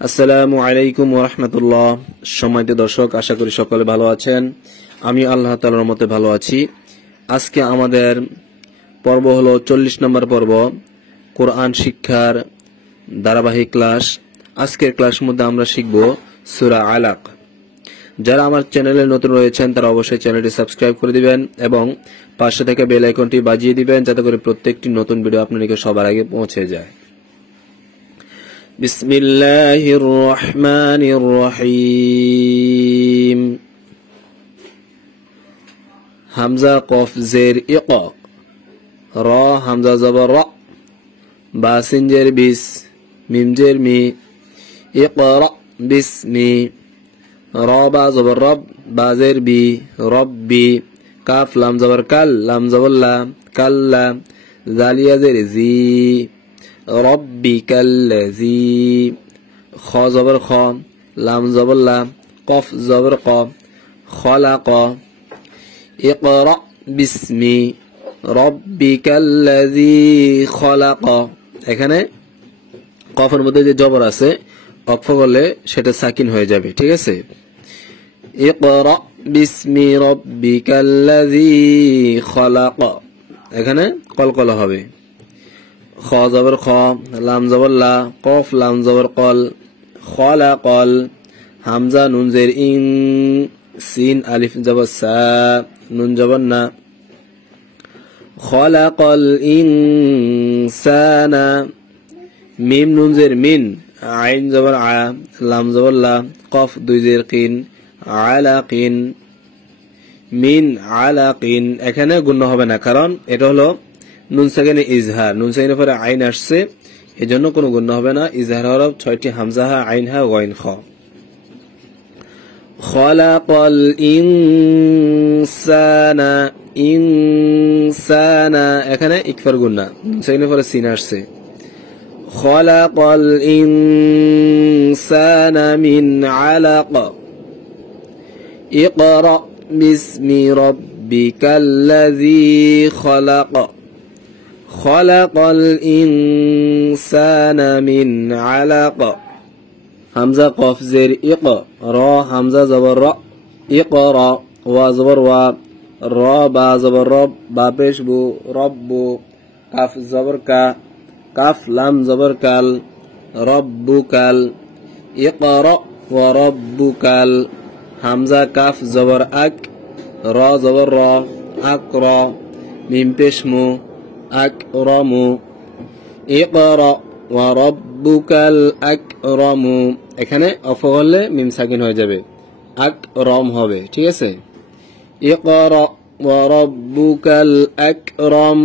আসসালামু আলাইকুম ওয়া রাহমাতুল্লাহ। সম্মানিত দর্শক, আশা করি সকলে ভালো আছেন। আমি আল্লাহ তাআলার রহমতে ভালো আছি। আজকে আমাদের পর্ব হলো 40 নম্বর পর্ব, কোরআন শিক্ষার ধারাবাহিক ক্লাস। আজকের ক্লাসের মধ্যে আমরা শিখব সূরা আলাক। যারা আমার চ্যানেলে নতুন রয়েছেন তারা অবশ্যই চ্যানেলটি সাবস্ক্রাইব করে দিবেন এবং পাশে থেকে বেল আইকনটি বাজিয়ে দিবেন, যাতে করে প্রত্যেকটি নতুন ভিডিও আপনাদেরকে সবার আগে পৌঁছে যায়। بسم الله الرحمن الرحيم همزة قف زير إقا را همزة زبر را با سنجر بس ميم جر مي اقرأ باسمي را با زبر رب با زير بي ربي كاف لام زبر كل لام زبر لا كلا زاليا زير زي ربك الذي خا زبر خا لام زبر لام قف زبر قا خلق اقرأ باسم ربك الذي خلق। এখানে কফের মধ্যে যে জবর আছে অক্ফ করলে সেটা সাকিন হয়ে যাবে, ঠিক আছে। اقرأ باسم ربك الذي خلق, এখানে কলকলা হবে। খ জবর খ লাম জবর লা কফ লাম জবর কল খলাকল হামজা নুন জের ইন সিন আলিফ জবর সা নুন জবর না খলাকল ইনসানা মিম নুন জের মিন আইন জবর আ লাম জবর লা কফ দুই জের কিন আলাকিন মিন আলাকিন। এখানে গুণ্য হবে না, কারণ এটা হলো নুন সাকিনে ইজহার, নুন সাকিনের পরে আইন আসছে, এজন্য কোনো গুণ্য হবে না। ইজহার হরফ 6টি, হামজা হা আইন হা ওয়াইন খ। খলাকাল ইনসানা ইনসানা, এখানে ইকফার গুন্না, নুন সাকিনের পরে সিন আসছে। খলাকাল ইনসানা মিন আলাক ইকরা বিসমি রাব্বিকাল্লাযী খলাক خلق الإنسان من علق همزة قاف زير إقا را همزة زبر را إقرا وا زبر وا را با زبر رب با پیش بو رب کاف زبر کا کاف لام زبر کال ربکال إقرأ وربکال همزة کاف زبر أك را زبر را أقرا ميم پیش مو আকরামু ইকরা ওয়া রাব্বুকাল আকরামু। এখানে অফ করলে মিম সাকিন হয়ে যাবে, আকরাম হবে, ঠিক আছে। ইকরা ওয়া রাব্বুকাল আকরাম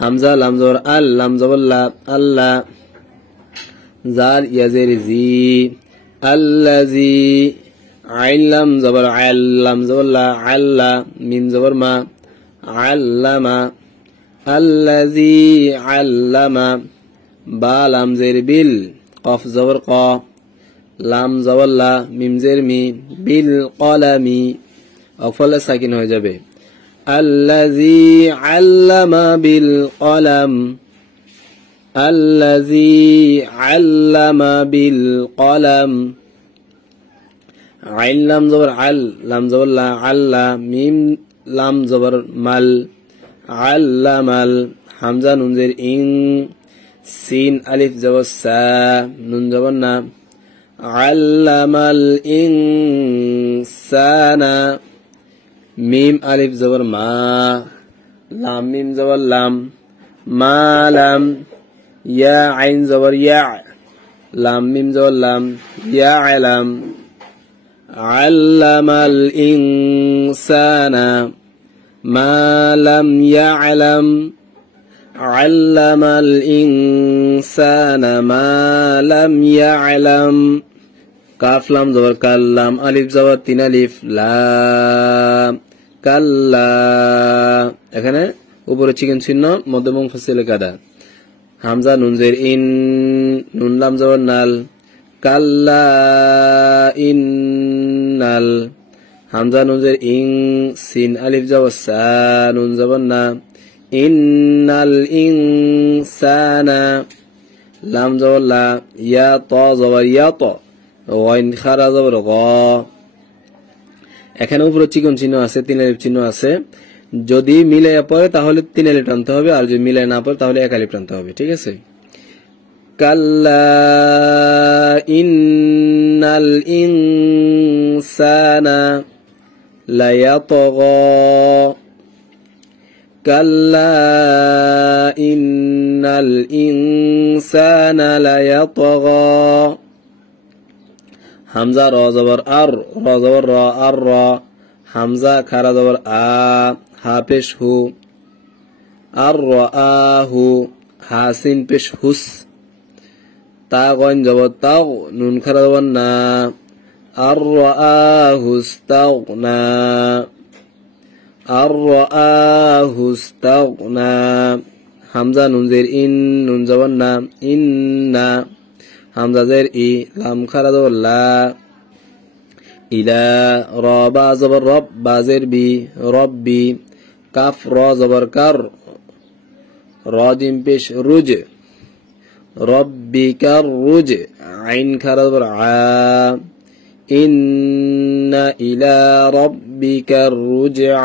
হামজা লাম জবর আল লাম জবর লা আল্লাহ জাল ইয়াজের জি আল্লাযী আইন লাম জবর আল লাম জবর লা আল্লা মিম জবর মা আল্লামা الذي علم با لام زير بال قف زبر قا لام زبر لا ميم زير مي بالقلم أفضل ساكن হয়ে যাবে। الذي علم بالقلم الذي علم بالقلم عين لام زبر عل لام زبر لا علا ميم لام زبر مل আল্লামাল হামজা নুন জের ইন সিন আলিফ জবর সা নুন জবর না আল্লামাল ইনসানা মিম আলিফ জবর মা লাম মিম জবর লাম মালাম ইয়া আইন জবর ইয়া লাম মিম জবর লাম ইয়া আলাম আল্লামাল ইনসানা ما لم يعلم علم الإنسان ما لم يعلم কাফ লাম জবর কাল্লাম আলিফ জবর তিন আলিফ লাম কাল্লা। এখানে উপরে চিকেন চিহ্ন মধ্যম মুনফাসিলে কাদা হামজা নুন জের ইন নুন লাম জবর নাল কাল্লা ইন্নাল হামজা নুন জের ইং সিন আলিফ জবর সা নুন জবর না ইন্নাল ইনসানা লাম জবর লা, ইয়া ত জবর ইয়া ত, গইন খারা জবর গ। এখানে উপরে চিকন চিহ্ন আছে, 3 আলিফ চিহ্ন আছে। যদি মিলে পড়ে তাহলে 3 আলিফ টানতে হবে, আর যদি মিলে না পড়ে তাহলে 1 আলিফ টানতে হবে। ঠিক আছে। কাল্লা ইন্নাল ইনসানা লায়াতগা, কাল্লা ইন্নাল ইনসানা লায়াতগা। হামজা র জবর আর, র জবর র, আর র, হামজা খারা জবর আ, হা পেশ হু, আর র আহু, হা সিন পেশ হুস, তা গইন জবর তাও, নুন খারা জবর না, আর র আহুস্তাগনা, আর র আহুস্তাগনা। হামজা নুন জের ইন, নুন জবর না, ইন্না, হামজা জের ই, লাম খারা জবর লা, ইলা, র বা জবর রব, বা জের বি, রব্বি, কাফ র জবর কার, র জিম পেশ রুজ, রব্বিকার রুজ, আইন খারা জবর আ, ইন্না ইলা রব্বিকার রুজআ,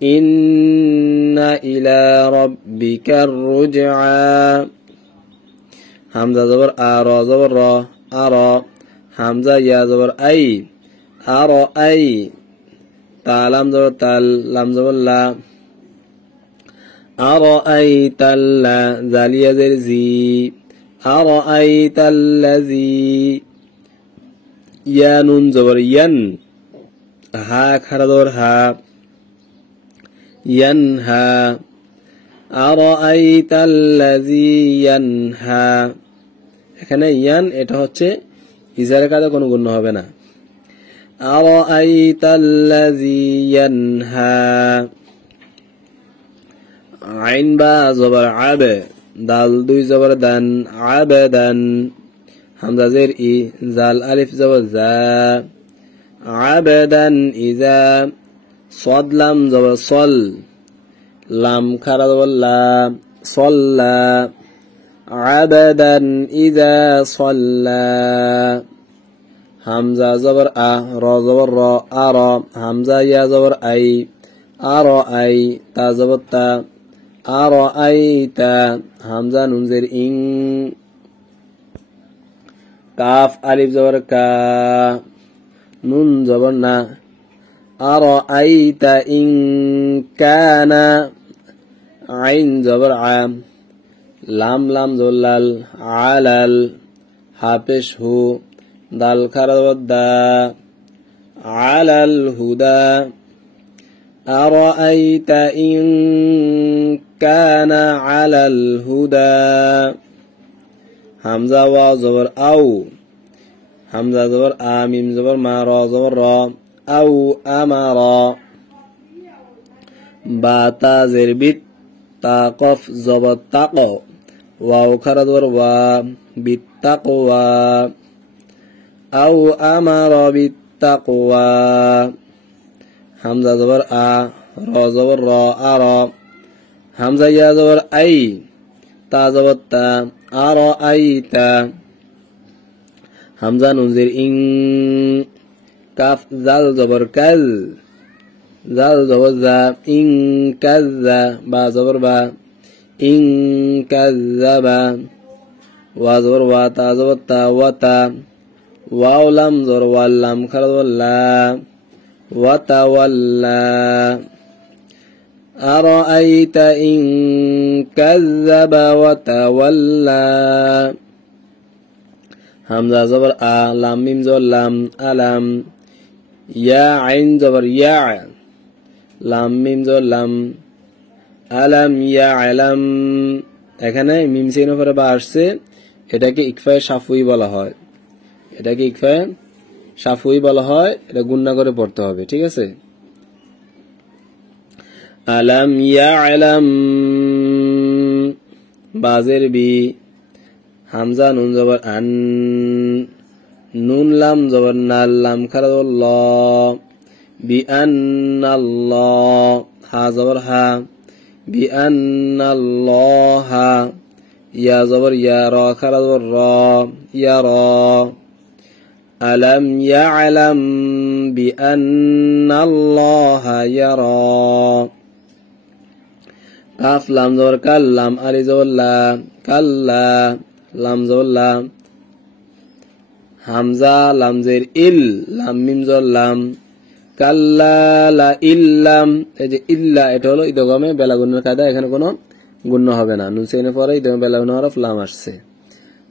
ইন্না ইলা রব্বিকার রুজআ। হামজা জবর আ, র জবর র, আর, হামজা ইয়া জবর আই, আর আই, তা লাম জবর তাল, লাম জবর লা, আর আই তাল্লা, জালিয়া জের জি, আর আই তাল্লাজি, ইয়া নুন জবর ইয়ান, হা খারা জবর হা, ইয়ানহা, আর আই তাল্লাজি ইয়ানহা। এখানে ইয়ান এটা হচ্ছে ইজারের কাজে কোনো গুণ হবে না। আর আই তাল্লাজি ইয়ানহা। আইন বা জবর আবে, দাল 2 জবর দান, আবেদান, হামজা জের ই, জাল আলিফ জবর জা, আবেদান ইজা, সদ লাম জবর সল, লাম খারা জবর লা, সল্লা, আবেদান ইজা সল্লা। হামজা জবর আ, র জবর র, আর, হামজা ইয়া জবর আই, আর আই, তা জবর তা, আর আই তা, হামজা নুন জের ইং, কাফ আলিফ জবর কা, নুন জবর না, আর আই তা ইং কানা, আইন জবর আ, লাম লাম জবর লাল, আলাল, হাফেশ হু, দাল খারা জবর দা, আলাল হুদা, أرأيت إن كان على الهدى। হামজা ওয়া জবর আউ, হামজা জবর আ, মিম জবর মা, র জবর র, আউ আমারা, বা তা জের বিত, তা কফ জবর তাক, ওয়াও খারা জবর ওয়া, বিত্তাকওয়া, আউ আমারা বিত্তাকওয়া। হামজা জবর আ, র জবর র, আর, হামজা ইয়া জবর আই, তা জবর তা, আর আই তা, হামজা নুন জের ইং, কাফ জাল জবর কাল, জাল জবর জা, ইং কাজ্জা, বা জবর বা, ইং কাজ্জাবা, ওয়া জবর ওয়া, তা জবর তা, ওয়া তা, ওয়াও লাম জবর ওয়াল, লাম খারা জবর লা, ওয়াতাওয়াল্লা। আরাআইতা ইন কাযযাবা ওয়াতাওয়াল্লা। হামজা জবর আ, লাম মিম জবর লাম, আলাম, ইয়া আইন জবর ইয়া, লাম মিম জবর লাম, আলাম ইয়া আলাম। এখানে মিম সিনের পরে বা আসছে, এটাকে ইকফায়ে শাফুই বলা হয়, এটাকে ইকফায়ে শাফুই বলা হয়, এটা গুণনা করে পড়তে হবে। ঠিক আছে। আলাম ইয়ালাম, বাজের বি, হামজা নুন জবর আন, নুন লাম জবর নাল, লাম খারা জবর ল, বিআন্নাল্লাহ, হা জবর হা, বিআন্নাল্লাহা, ইয়া জবর ইয়া, র খারা জবর র, ইয়ারা। আলাম ইয়ালাম বিআন্নাল্লাহা ইয়ারা। কাফ লাম জবর কাল, লাম আলিফ জবর লা, কাল্লা, লাম জবর লা। হামজা লাম জের ইল, লাম মিম জবর লাম, কাল্লা লা ইল্লাম। এই যে ইল্লা, এটা হলো ইদগামে বেলা গুণের কায়দা, এখানে কোনো গুণ্য হবে না। নুন সাকিনের পরে ইদগামে বেলা গুণ হরফ লাম আসছে।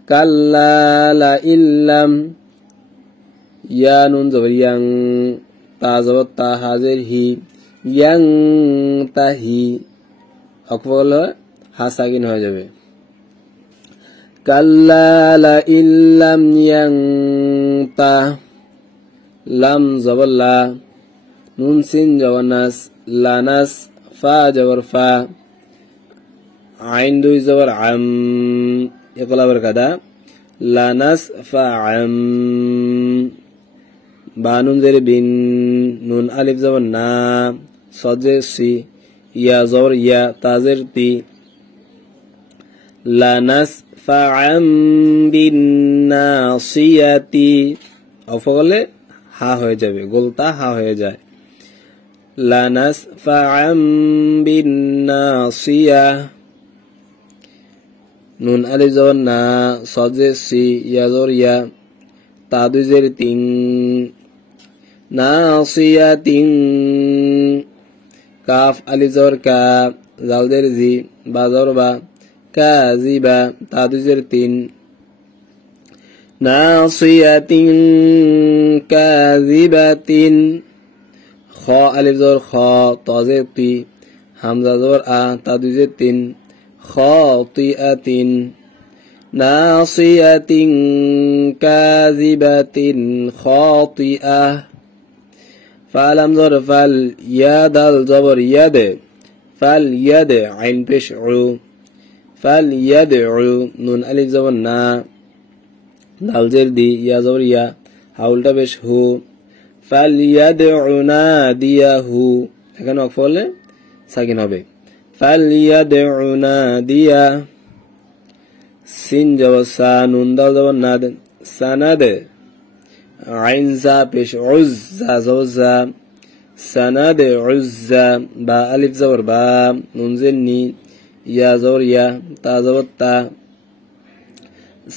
কাল্লা লা ইল্লাম। ইয়া নুন জবর ইয়াং, তা জবর তা, হাজের হি, ইয়াং তাহি। অকফল হা সাকিন হয়ে যাবে। কাল্লা লা ইল্লাম ইয়াংতা, লাম জবর লা, নুন সিন জবর নাস, লানাস, ফা জবর ফা, আইন দুই জবর আম, ইকলাবের কাদা, লানাস ফা আম। বা নুন জের বিন, নুন আলিফ জবর না, সজে সি, ইয়া জবর ইয়া, তাজের তি, লানাস ফা আম বিন নাসিয়াতি। অফলে হা হয়ে যাবে, গোলতা হা হয়ে যায়। লানাস ফা আম বিন নাসিয়া, নুন আলিফ জবর না, সজে সি, ইয়া জবর ইয়া, তা দুই জের তিন, নাসিয়াতিন। কাফ আলিফ জবর কা, জাল জের জি, বা জবর বা, কাযিবা, তা দুই জের তিন, নাসিয়াতিন কাযিবাতিন। খ আলিফ জবর খ, ত জের তি, হামজা জবর আ, তা দুই জের তিন, খাতিআতিন। নাসিয়াতিন কাযিবাতিন খাতিআহ। ফা লাম জবর ফাল, ইয়া দাল জবর ইয়াদ, ফাল ইয়াদ, আইন পেশ উ, ফাল ইয়াদ উ, নুন আলিফ জবর না, দাল জের দি, ইয়া জবর ইয়া, হাউলটা পেশ হু, ফাল ইয়াদ উ নাদিয়াহু। এখানে অফলে সাকিন হবে। ফাল ইয়াদ উ নাদিয়া। সিন জবর সা, নুন দাল জবর নাদ, সানাদ, আইন জা পেশ উজ্জা জবর জা, সানাদ উজ্জা। বা আলিফ জবর বা, নুন জের নি, ইয়া জবর ইয়া, তা জবর তা,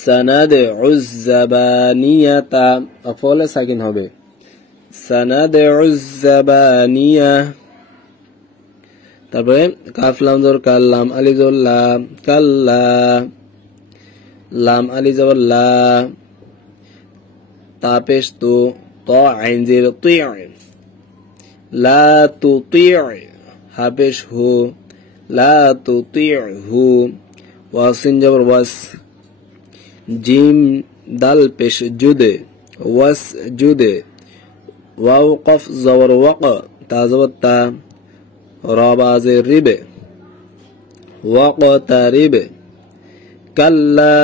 সানাদ উজ্জাবানিয়াতা। অফলে সাকিন হবে। সানাদ উজ্জাবানিয়া। তারপরে কাফ লাম জবর কাল, লাম আলিফ জবর লা, কাল্লা, লাম আলিফ জবর লা, তা পেশ তু, ত আইন জের তি, লা তুতি, হা পেশ হু, লা তুতিহু। ওয়াসিন জবর ওয়াস, জিম দাল পেশ জুদে, ওয়াস জুদে। ওয়াও কফ জবর ওয়াক, তা জবর তা, র বা জের রিবে, ওয়াকতারিবে। কাল্লা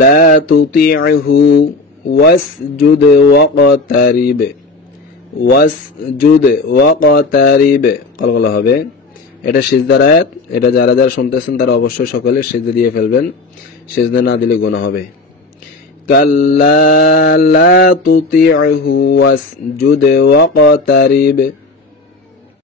লা তুতিহু ওয়াসজুদ ওয়াকতারিবে, ওয়াসজুদ ওয়াকতারিবে কলকলা হবে। এটা সিজদার আয়াত, এটা যারা যারা শুনতেছেন তারা অবশ্যই সকলে সিজদা দিয়ে ফেলবেন, সিজদা না দিলে গুনাহ হবে। কাল্লা লা তুতিহু ওয়াসজুদ ওয়াকতারিবে।